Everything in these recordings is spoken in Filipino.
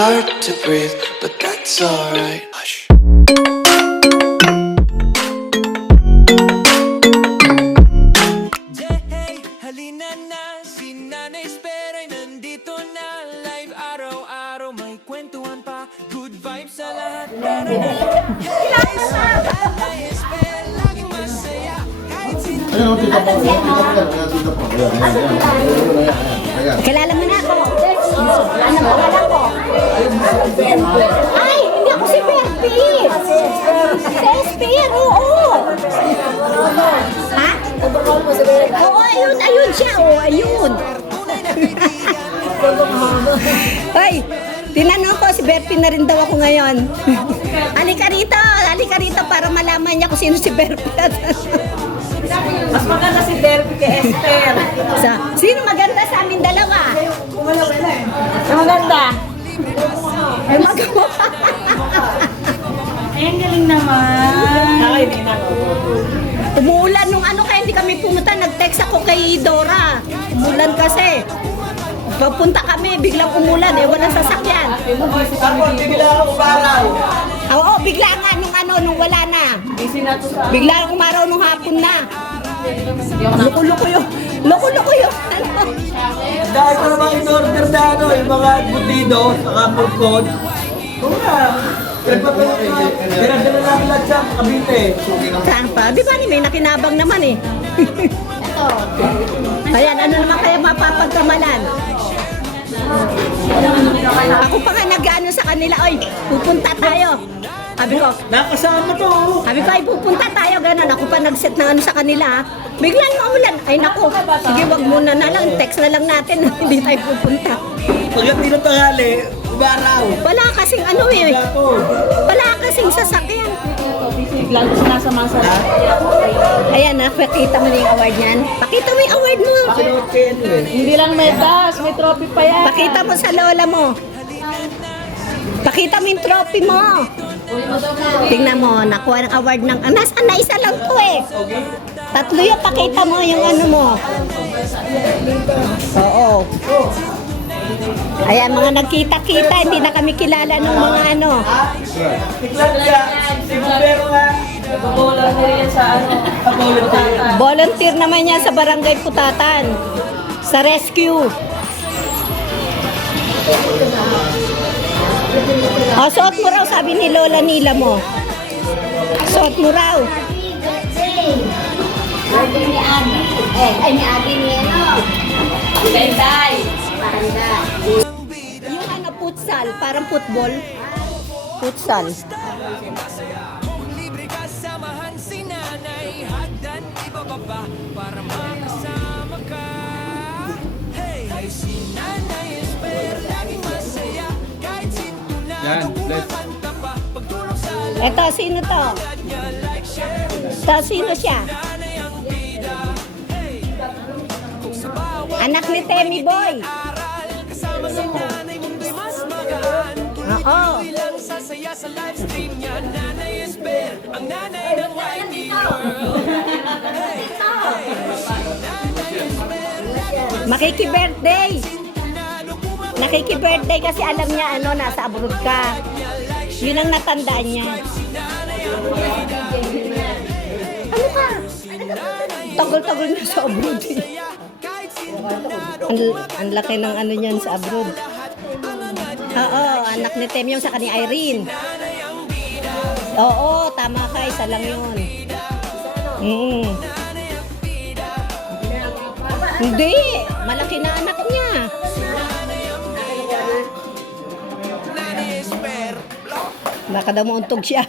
hard to breathe, but that's alright. Hush. Hey, halina na, si Nanay Esper ay nandito na. Live araw-araw, may kwentuhan pa. Good vibes sa lahat. Tara na. Hey, sa Nanay Esper, laging masaya. Kahit sino. Ayun, tita po. Tita po. Ayan. Kilala mo na ako. Ano pangalan ko? Ay, hindi ako si Bertie. Si Esper, oo. Ha? Oo, ayun siya. Oo, ayun. Ay, tinanong ko si Bertie na rin daw ako ngayon. Halika rito para malaman niya kung sino si Bertie. Mas maganda si Derby kay Esther. Sino maganda sa amin dalawa? Ang maganda. Ay, magawa. Ay, ang galing naman. Ay, hindi na. Umuulan nung ano kaya hindi kami pumunta. Nag-text ako kay Dora. Umulan kasi. Papunta kami, biglang umulan eh. Walang sasakyan. Oo, bigla nga nung wala na. Busy na to sa... Bigla umaraw nung hapon na. Loko-loko yun. Loko-loko yun. Ano? Dahil ko naman in-order na yung mga butido, saka pagkod. Oo nga. Pinadala namin lahat siya, Cavite. Saan pa? Di ba may nakinabang naman eh. Ayan, ano naman kaya mapapagkamalan? Ako pa nga nag-ano sa kanila, oy, pupunta tayo. Sabi ko, Nakasama to. ay pupunta tayo, gano'n. Ako pa nag-set na ano sa kanila. Biglang maulan. Ay naku, sige wag muna na lang, text na lang natin, hindi tayo pupunta. Pagdating ng tanghali, umaraw. Wala kasing ano eh, wala kasing sasakyan. Lalo sinasama sa... Ayan na, pakita mo na yung award niyan. Pakita mo yung award mo. Sinuot kayo eh. Hindi lang medals, may trophy pa yan. Pakita mo sa lola mo. Pakita mo yung trophy mo. Tingnan mo, nakuha ng award ng... nasaan na isa lang to eh. Tatlo yung pakita mo yung ano mo. Oo. Ayan, mga nagkita-kita, hindi na kami kilala ng mga ano. Tiglan ka, si Bubero nga. Nagbobola rin yan sa ano. Volunteer naman yan sa Barangay Putatan. Sa rescue. O, suot mo raw, sabi ni Lola Nila mo. Suot mo raw. Birthday ni Abi. Ay, ni Abi ni ano. Benday. Yung ano, futsal, parang football. Futsal. Libre kasamahan si Nanay. Hagdan ibababa para makasama ka. Hey, si Nanay Esper, laging masaya. Kahit sintunado, kumakanta pa. Pagtulog sa Eto, sino to? niya, like, share. Sino siya? Nanay ang bida. Hey, kung sa bawat Anak ni Temi Boy. aral, kasama si Nanay mong di mas magaan. Oo. Ilang sasaya sa live stream niya. Nanay Esper, ang nanay ng YT World. Makiki-birthday. Nakiki-birthday kasi alam niya ano, nasa abroad ka. Yun ang natandaan niya. Ano ka? Tagal-tagal na sa abroad eh. Ang laki ng ano niyan sa abroad. Oo, anak ni Tem yung sa kani Irene. Oo, tama ka, isa lang yun. Hindi, malaki na anak niya. Baka daw mauntog siya.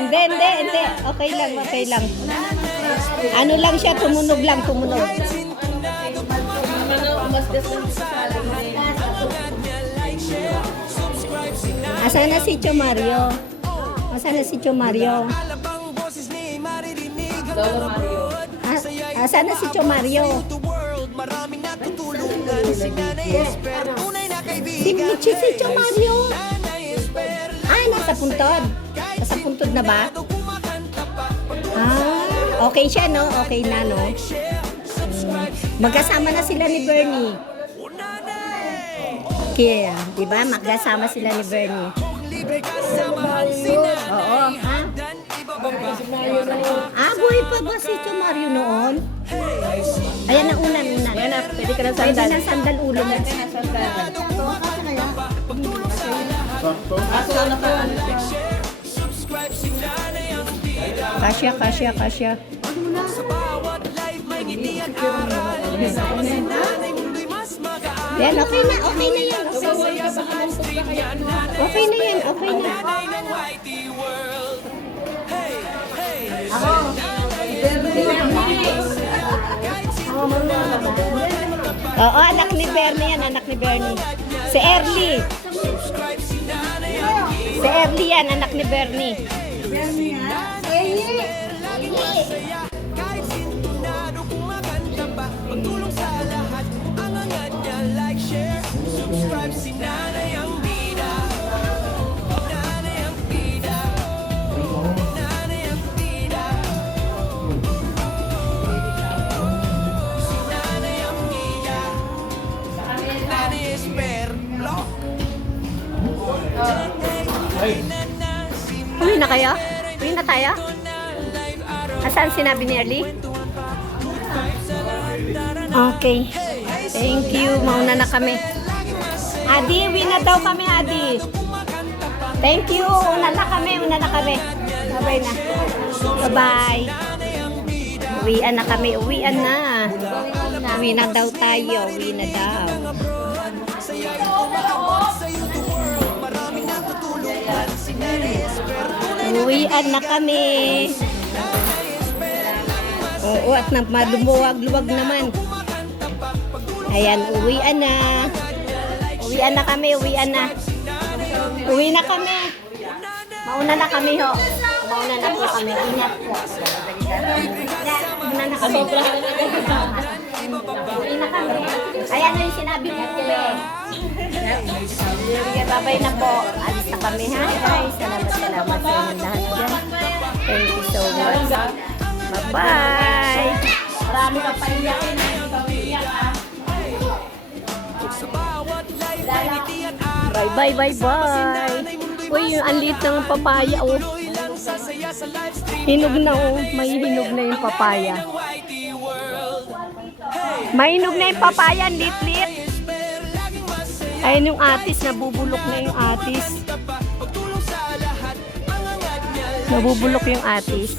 Hindi. Okay lang. Ano lang siya, tumunog lang. Asan na si Cho Mario? Asan na si Cho Mario? Maraming natutulungan si Nanay Esper. Tunay na Si kaibigan. Michi, si Cho Mario. Nanay Esper, Nasa puntod. Nasa puntod na ba? kumakanta pa. Ah, Okay siya, no? Okay na, no? Magkasama na sila ni Bernie. Kaya, di ba? Magkasama sila ni Bernie. Oo, ha? Buhay pa ba si Tio Mario noon? Ayan na, unan. Yan na, pwede ka ng Pwede sandal. na sandal ulo mo. Sakto. Kasya. Yan, okay na yan. Okay na yan. Oo, anak ni Bernie yan, anak ni Bernie. Si Early. Si Early yan, anak ni Bernie. Kahit sintunado kung maganda pa, pagtulong sa lahat, ang angat niya, like, share, subscribe, si Nanay ang bida. Nanay ang bida. Nanay ang bida. Si Nanay ang bida. Nanay Esperlo. Uwi na kayo? Uwi na tayo? Asan sinabi ni Early? Okay. Thank you. Mauna na kami. Adi, uwi na daw kami, Adi. Thank you. Una na kami. Bye-bye na. Bye-bye. Uwian na kami. Uwian na. Uwi na daw tayo. Uwi na daw. Uwian na kami. Oo, at madumuwag-luwag naman. Ayan, uwian na. Uwian na kami. Uwi na kami. Mauna na kami, ho. Mauna na po kami. Ingat po. Mauna na kami. Uwi na kami. Ayan na yung sinabi mo, Kile. Babay na po. Alis na kami, ha? Guys, salamat sa inyong lahat dyan. Thank you so much. Bye-bye! Marami kang paiyakin na yung pamilya, ha? Bye-bye! Uy, ang liit ng papaya, oh. Hinog na, oh. May hinog na yung papaya. May hinog na yung papaya, lit-lit. Ayun yung atis, nabubulok na yung atis. Nabubulok yung atis.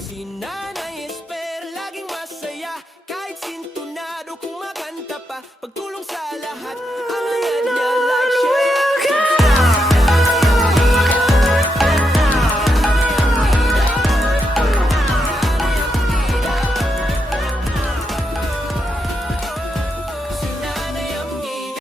Si Nanay Esper, laging masaya, kahit sintunado